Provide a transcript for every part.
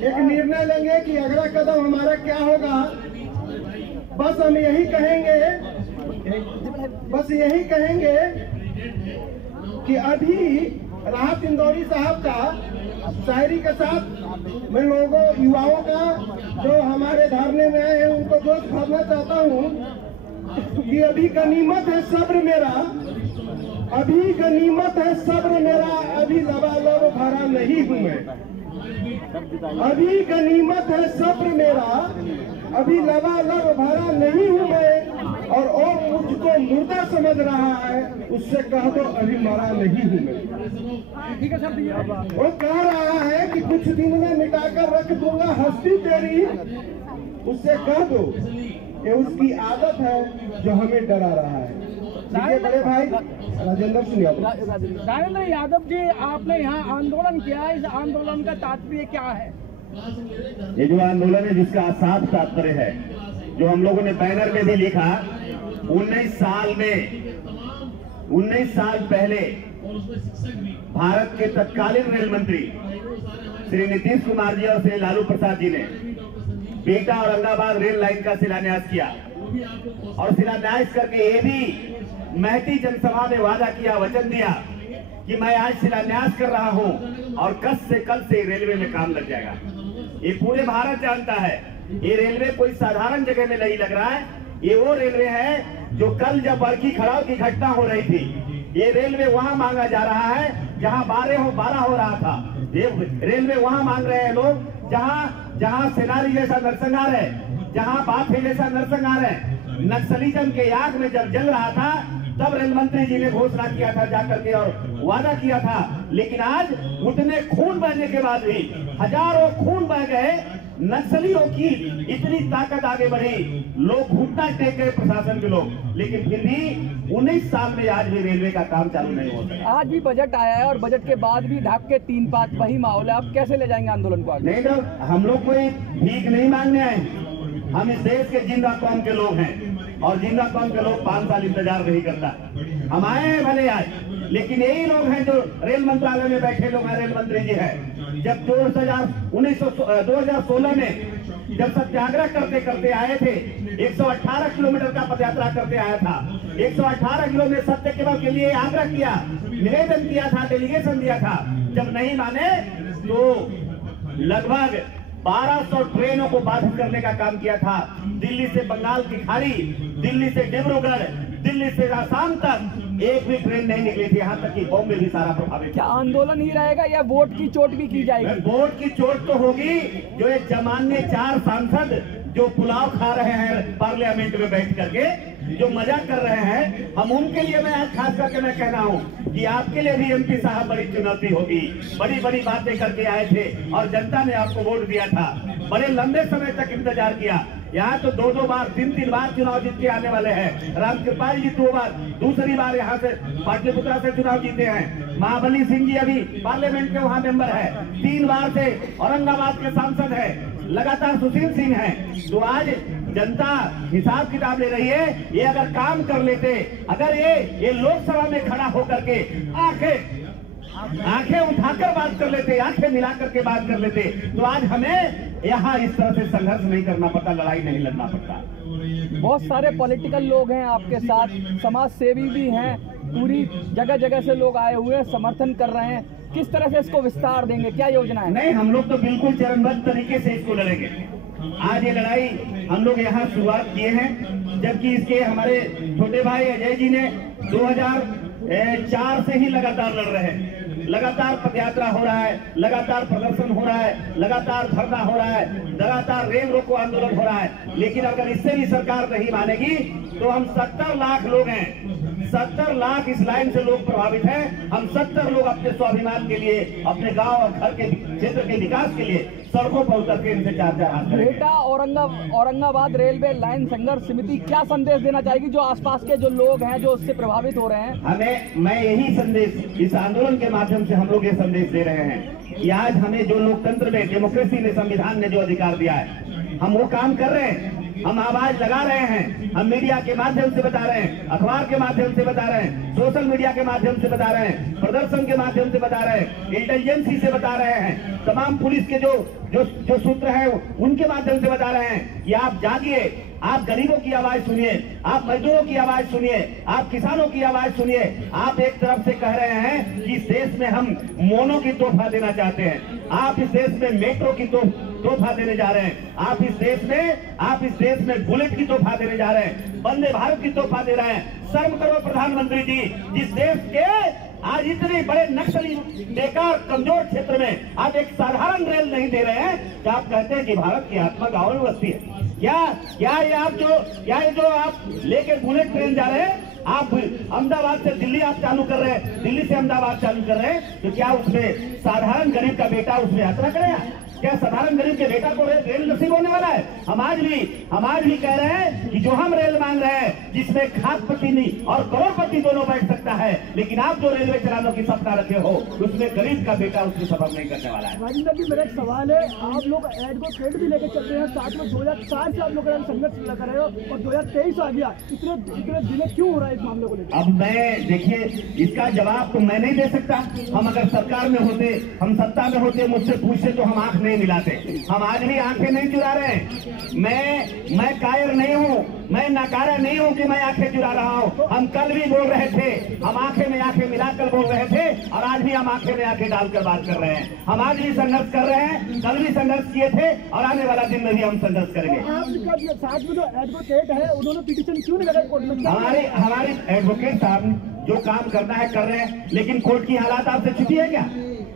एक निर्णय लेंगे कि अगला कदम हमारा क्या होगा। बस हम यही कहेंगे कि अभी राहत इंदौरी साहब का शायरी के साथ मैं लोगों युवाओं का जो हमारे धरने में आए हैं उनको दोष भरना चाहता हूँ कि अभी गनीमत है सब्र मेरा, अभी गनीमत है सब्र मेरा, अभी लबालब भरा नहीं हूँ मैं। अभी गनीमत है सब्र मेरा, अभी लबालब भरा नहीं हूँ मैं। और वो मुझको मुर्दा समझ रहा है, उससे कह दो अभी मरा नहीं हूँ मैं। ठीक है सर। वो कह रहा है कि कुछ दिन में मिटाकर रख दूंगा हस्ती तेरी, उससे कह दो ये उसकी आदत है जो हमें डरा रहा है। बड़े भाई राजेंद्र सिंह राजेंद्र यादव जी, आपने यहाँ आंदोलन किया, इस आंदोलन का तात्पर्य क्या है? ये जो आंदोलन है जिसका साफ तात्पर्य है, जो हम लोगों ने बैनर में भी लिखा, 19 साल पहले भारत के तत्कालीन रेल मंत्री श्री नीतीश कुमार जी और श्री लालू प्रसाद जी ने बिहटा औरंगाबाद रेल लाइन का शिलान्यास किया और शिलान्यास करके ये भी महती जनसभा में वादा किया, वचन दिया कि मैं आज शिलान्यास कर रहा हूं और कल से रेलवे में काम लग जाएगा। ये पूरे भारत जानता है ये रेलवे कोई साधारण जगह में नहीं लग रहा है। ये वो रेलवे है जो कल जब बरकी खड़ाव की घटना हो रही थी, ये रेलवे वहां मांगा जा रहा है जहां 12 हो रहा था। ये रेलवे वहां मांग रहे हैं लोग जहां सेनारी जैसा नरसंहार है, जहां बाफे जैसा नरसंहार है। नक्सलिज्म के आग में जब जल रहा था तब रेल मंत्री जी ने घोषणा किया था जाकर के और वादा किया था, लेकिन आज उतने खून बहने के बाद भी, हजारों खून बह गए, नक्सलियों की इतनी ताकत आगे बढ़ी, लोग घुटना टेक गए प्रशासन के लोग, लेकिन फिर भी 19 साल में आज भी रेलवे का काम चालू नहीं हो सका। आज भी बजट आया है और बजट के बाद भी ढाक के 3 पात वही माहौल है। आप कैसे ले जाएंगे आंदोलन को आगे? नहीं तो हम लोग कोई भीख नहीं मांगने आए, हम इस देश के जिंदा कौम के लोग हैं और जिंदा कौम के लोग 5 साल इंतजार नहीं करता। हम आए हैं भले आज, लेकिन यही लोग हैं जो रेल मंत्रालय में बैठे लोग हैं, रेल मंत्री जी हैं। जब 2016 में जब सत्याग्रह करते करते आए थे, 118 किलोमीटर का पदयात्रा करते आया था, 118 किलोमीटर सत्य के लिए आग्रह किया, निवेदन किया था, डेलीगेशन दिया था। जब नहीं माने तो लगभग 1200 ट्रेनों को बाधित करने का काम किया था। दिल्ली से बंगाल की खाड़ी, दिल्ली से डिब्रूगढ़, दिल्ली से आसाम तक एक भी ट्रेन नहीं निकली थी, यहाँ तक कि बॉम्बे भी सारा प्रभावित। क्या आंदोलन ही रहेगा या वोट की चोट भी की जाएगी? वोट की चोट तो होगी। जो एक जमाने 4 सांसद जो पुलाव खा रहे हैं पार्लियामेंट में बैठ करके, जो मजाक कर रहे हैं, हम उनके लिए मैं आज खास करके मैं कह रहा हूँ कि आपके लिए भी एमपी साहब बड़ी चुनौती होगी। बड़ी बड़ी बातें करके आए थे और जनता ने आपको वोट दिया था, बड़े लंबे समय तक इंतजार किया। यहाँ तो 2 बार 3 बार चुनाव जीत के आने वाले हैं। रामकृपाल जी 2 बार, दूसरी बार यहाँ से पाटलिपुत्रा से चुनाव जीते हैं। महाबली सिंह जी अभी पार्लियामेंट के वहाँ मेंबर है, 3 बार से औरंगाबाद के सांसद है, लगातार सुशील सिंह है। तो आज जनता हिसाब किताब ले रही है। ये अगर काम कर लेते, अगर ये लोकसभा में खड़ा होकर के आंखें उठाकर बात कर लेते, आंखें मिलाकर के बात कर लेते, तो आज हमें यहाँ इस तरह से संघर्ष नहीं करना पड़ता, लड़ाई नहीं लड़ना पड़ता। बहुत सारे पॉलिटिकल लोग हैं आपके साथ, समाज सेवी भी हैं, पूरी जगह जगह से लोग आए हुए हैं, समर्थन कर रहे हैं। किस तरह से इसको विस्तार देंगे, क्या योजना है? नहीं, हम लोग तो बिल्कुल चरणबद्ध तरीके से इसको लड़ेंगे। आज ये लड़ाई हम लोग यहाँ शुरुआत किए हैं, जबकि इसके हमारे छोटे भाई अजय जी ने 2004 से ही लगातार लड़ रहे हैं। लगातार पदयात्रा हो रहा है, लगातार प्रदर्शन हो रहा है, लगातार धरना हो रहा है, लगातार रेल रोको आंदोलन हो रहा है। लेकिन अगर इससे भी सरकार नहीं मानेगी तो हम 70 लाख लोग हैं, 70 लाख इस लाइन से लोग प्रभावित हैं। हम 70 लोग अपने स्वाभिमान के लिए, अपने गांव और घर के क्षेत्र के विकास के लिए सड़कों पर उतर के इनसे 4-4 हाथ करेंगे। बिहटा औरंगाबाद रेलवे लाइन संघर्ष समिति क्या संदेश देना चाहेगी जो आसपास के जो लोग हैं जो उससे प्रभावित हो रहे हैं? मैं यही संदेश, इस आंदोलन के माध्यम से हम लोग ये संदेश दे रहे हैं कि आज हमें जो लोकतंत्र में, डेमोक्रेसी में, संविधान ने जो अधिकार दिया है, हम वो काम कर रहे हैं। हम आवाज लगा रहे हैं, हम मीडिया के माध्यम से बता रहे हैं, अखबार के माध्यम से बता रहे हैं, सोशल मीडिया के माध्यम से बता रहे हैं, प्रदर्शन के माध्यम से बता रहे हैं, इंटेलिजेंसी से बता रहे हैं, तमाम पुलिस के जो सूत्र हैं उनके माध्यम से बता रहे हैं कि आप जागिए, आप गरीबों की आवाज सुनिए, आप मजदूरों की आवाज सुनिए, आप किसानों की आवाज सुनिए। आप एक तरफ से कह रहे हैं कि इस देश में हम मोनो की तोहफा देना चाहते हैं, आप इस देश में मेट्रो की तोहफा देने जा रहे हैं, आप इस देश में बुलेट की तोहफा देने जा रहे हैं, वंदे भारत की तोहफा दे रहे हैं। शर्म करो प्रधानमंत्री जी, जिस देश के आज इतने बड़े नक्सली बेकार कमजोर क्षेत्र में आप एक साधारण रेल नहीं दे रहे हैं, तो आप कहते हैं कि भारत की आत्मा गाँव में बसती है। क्या ये जो आप लेके बुलेट ट्रेन जा रहे हैं, आप अहमदाबाद से दिल्ली आप चालू कर रहे हैं, दिल्ली से अहमदाबाद चालू कर रहे हैं, तो क्या उसमें साधारण गरीब का बेटा उसमें यात्रा करेगा? क्या साधारण गरीब के बेटा को रेल नसीब होने वाला है? हम आज भी कह रहे हैं कि जो हम रेल मांग रहे हैं, जिसमें खादपति और करोड़पति दोनों बैठ सकता है, लेकिन आप जो रेलवे चलाने की सपना रखे हो, उसमें गरीब का बेटा उसमें सफर नहीं करने वाला है। राजेंद्र जी, मेरा एक सवाल है, आप लोग एडवोकेट भी लेके चल रहे हैं, साथ में 2004 से आप लोग संघर्ष कर रहे हो और 2023 आ गया, इतने डिले क्यों हो रहा है इस मामले को लेकर? अब मैं देखिए, इसका जवाब तो मैं नहीं दे सकता। हम अगर सरकार में होते, हम सत्ता में होते, मुझसे पूछते तो हम आंख नहीं मिलाते। हम आज भी आंखें नहीं चुरा रहे हैं। मैं कायर नहीं हूँ, मैं नकारा नहीं हूँ कि मैं आंखें चुरा रहा हूँ। हम कल भी बोल रहे थे, हम आंखें में आंखें मिलाकर बोल रहे थे, और आज भी हम आंखें में आंखें डालकर बात कर रहे हैं। हम आज भी संघर्ष कर रहे हैं, कल भी संघर्ष किए थे, और आने वाला दिन में भी हम संघर्ष करेंगे। आपके साथ में जो एडवोकेट है, उन्होंने पिटीशन क्यों नहीं लगाई कोर्ट में? हमारे एडवोकेट साहब जो काम करना है कर रहे हैं, लेकिन कोर्ट की हालात आपसे छुट्टी है क्या?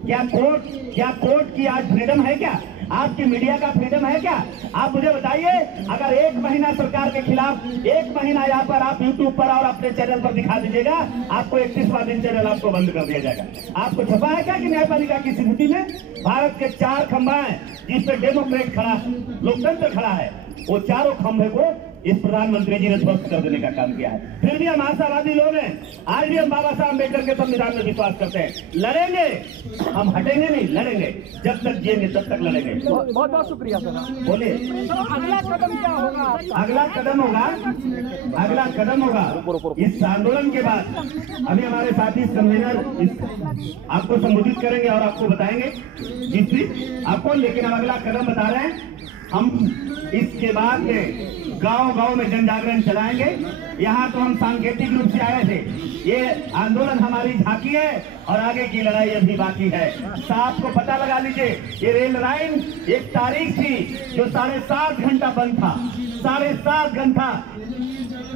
क्या कोर्ट की आज फ्रीडम है क्या? आपकी मीडिया का फ्रीडम है क्या? आप मुझे बताइए, अगर एक महीना सरकार के खिलाफ, एक महीना यहाँ पर आप यूट्यूब पर और अपने चैनल पर दिखा दीजिएगा, आपको 31वां दिन चैनल आपको बंद कर दिया जाएगा। आपको छपा है क्या कि न्यायपालिका की स्थिति में भारत के 4 खंभा है, जिसपे डेमोक्रेट खड़ा, लोकतंत्र खड़ा है, वो चारों खंभे को इस प्रधानमंत्री जी ने ध्वस्त कर देने का काम किया है। फिर भी हम आशावादी लोग हैं, आज भी हम बाबा साहब अम्बेडकर के संविधान में विश्वास करते हैं। लड़ेंगे, हम हटेंगे नहीं, लड़ेंगे, जब तक जिएंगे तब तक लड़ेंगे। बहुत बहुत शुक्रिया सर। बोलिए, अगला कदम क्या होगा? अगला कदम होगा इस आंदोलन के बाद। अभी हमारे साथी कन्वीनर आपको संबोधित करेंगे और आपको बताएंगे आपको, लेकिन हम अगला कदम बता रहे हैं। हम इसके बाद गांव-गांव में जन जागरण चलाएंगे। यहाँ तो हम सांकेतिक रूप से आए थे, ये आंदोलन हमारी झांकी है और आगे की लड़ाई अभी बाकी है। साहब को पता लगा लीजिए, ये रेल लाइन एक तारीख थी जो 7.5 घंटा बंद था, 7.5 घंटा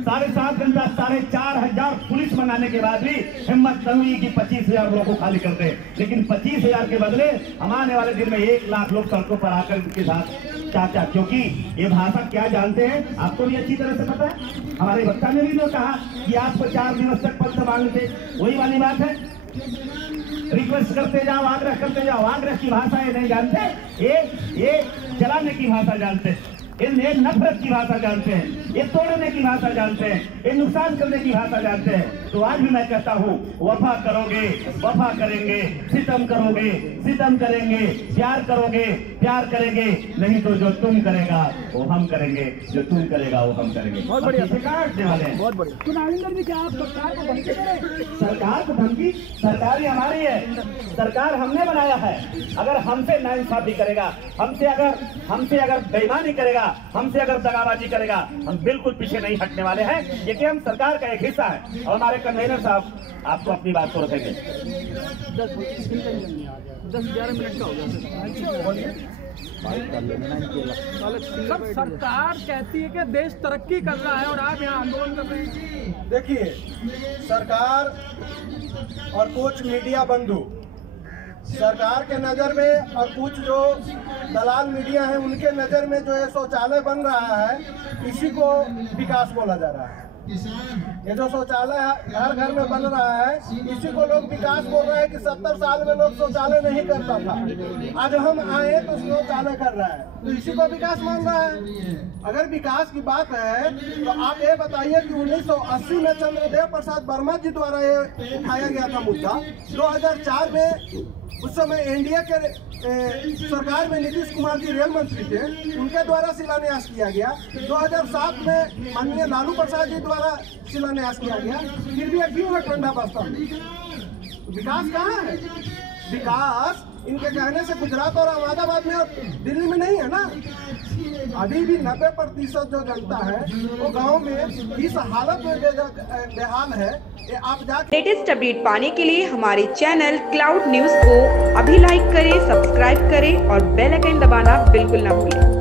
4,500 पुलिस मंगाने के बाद भी हिम्मत न हुई कि 25,000 लोगों को खाली कर दे। लेकिन 25,000 के बदले हम आने वाले दिन में 1 लाख लोग सड़कों पर आकर इनके साथ चाचा, क्योंकि ये भाषा क्या जानते हैं आपको भी अच्छी तरह से पता है। हमारे वक्ता ने भी जो कहा कि आपको 4 दिवस तक पद संभालने थे, वही वाली बात है। रिक्वेस्ट करते जाओ, आग्रह करते जाओ। आग्रह की भाषा ये नहीं जानते, ये चलाने की भाषा जानते हैं, ये नफरत की भाषा जानते हैं, ये तोड़ने की भाषा जानते हैं, ये नुकसान करने की भाषा जानते हैं। तो आज भी मैं कहता हूँ, वफा करोगे, वफा करेंगे, सितम करोगे, सितम करेंगे, प्यार करोगे, प्यार करेंगे, नहीं तो जो तुम करेगा वो हम करेंगे, जो तुम करेगा वो हम करेंगे। बहुत बढ़िया, काटने वाले हैं। बहुत बढ़िया। तो नारिंदर जी, क्या आप सरकार को धमकी दे रहे हैं? सरकार को धमकी? सरकार ही हमारी है, सरकार हमने बनाया है। अगर हमसे नाइंसाफी करेगा, हमसे अगर बेईमानी करेगा, हमसे अगर दगाबाजी करेगा, हम बिल्कुल पीछे नहीं हटने वाले हैं, क्योंकि हम सरकार का एक हिस्सा है। और हमारे कन्वीनर साहब आपको अपनी बात को रखेंगे। 10-11 मिनट का हो गया। सब सरकार कहती है कि देश तरक्की कर रहा है और आप यहाँ आंदोलन कर रहे हैं। देखिए, सरकार और कुछ मीडिया बंधु, सरकार के नज़र में और कुछ जो दलाल मीडिया है उनके नज़र में जो है शौचालय बन रहा है, इसी को विकास बोला जा रहा है। ये जो शौचालय घर घर में बन रहा है, इसी को लोग विकास बोल रहे हैं कि 70 साल में लोग शौचालय नहीं करता था, आज हम आए तो शौचालय कर रहा है, तो इसी को विकास मान रहा है। अगर विकास की बात है तो आप ये बताइए कि 1980 में चंद्रदेव प्रसाद वर्मा जी द्वारा ये उठाया गया था मुद्दा। 2004 में उस समय एनडीए के सरकार में नीतीश कुमार जी रेल मंत्री थे, उनके द्वारा शिलान्यास किया गया। 2007 में माननीय लालू प्रसाद जी द्वारा शिलान्यास किया गया। फिर भी क्यों है ठंडा बस्ता में? विकास कहाँ है? विकास इनके कहने से गुजरात और अहमदाबाद में और दिल्ली में नहीं है ना। अभी भी 90% जो जनता है वो गांव में इस हालत में बेहाल है। आप जाकर लेटेस्ट अपडेट पाने के लिए हमारे चैनल क्लाउड न्यूज को अभी लाइक करें, सब्सक्राइब करें और बेल आइकन दबाना बिल्कुल ना भूलें।